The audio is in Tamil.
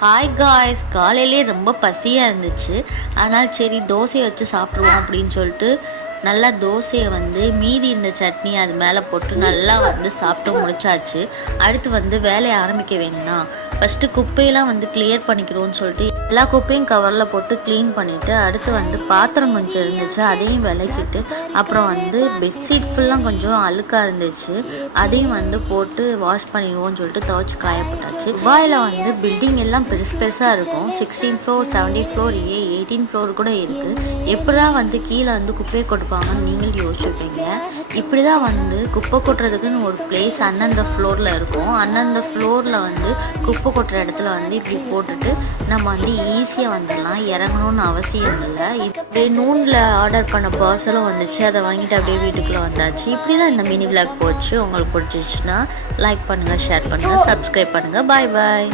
ஹாய் காய்ஸ், காலையிலே ரொம்ப பசியாக இருந்துச்சு. அதனால் சரி தோசையை வச்சு சாப்பிட்ருவோம் அப்படின்னு சொல்லிட்டு நல்லா தோசையை மீதி இந்த சட்னி அது மேலே போட்டு நல்லா சாப்பிட்டு முடிச்சாச்சு. அடுத்து வேலையை ஆரம்பிக்க வேணும்னா ஃபஸ்ட்டு குப்பையெல்லாம் கிளியர் பண்ணிக்கிறோன்னு சொல்லிட்டு எல்லா குப்பையும் கவரில் போட்டு க்ளீன் பண்ணிவிட்டு அடுத்து பாத்திரம் கொஞ்சம் இருந்துச்சு அதையும் விளக்கிட்டு அப்புறம் பெட்ஷீட் ஃபுல்லாக கொஞ்சம் அழுக்காக இருந்துச்சு அதையும் போட்டு வாஷ் பண்ணிடுவோம்னு சொல்லிட்டு துவைச்சி காயப்பட்டாச்சு. துபாயில் பில்டிங் எல்லாம் பெருசாக இருக்கும். 16 ஃப்ளோர் 17 ஃப்ளோர் 18 ஃப்ளோர் கூட இருக்குது. எப்படா கீழே குப்பையை கொடுப்பாங்கன்னு நீங்களும் யோசிச்சுருப்பீங்க. இப்படி தான் குப்பை கொட்டுறதுக்குன்னு ஒரு பிளேஸ் அந்தந்த ஃப்ளோரில் இருக்கும். அந்தந்த ஃப்ளோரில் குப்பை கொட்டுற இடத்துல இப்படி போட்டுட்டு நம்ம ஈஸியாக வந்துடலாம். இறங்கணும்னு அவசியம் இல்லை. இப்படியே நூனில் ஆர்டர் பண்ண பார்சலும் வந்துச்சு. அதை வாங்கிட்டு அப்படியே வீட்டுக்குள்ளே வந்தாச்சு. இப்படி தான் இந்த மினி விளாக் போச்சு. உங்களுக்கு பிடிச்சிச்சுன்னா லைக் பண்ணுங்கள், ஷேர் பண்ணுங்கள், சப்ஸ்கிரைப் பண்ணுங்கள். பாய் பாய்.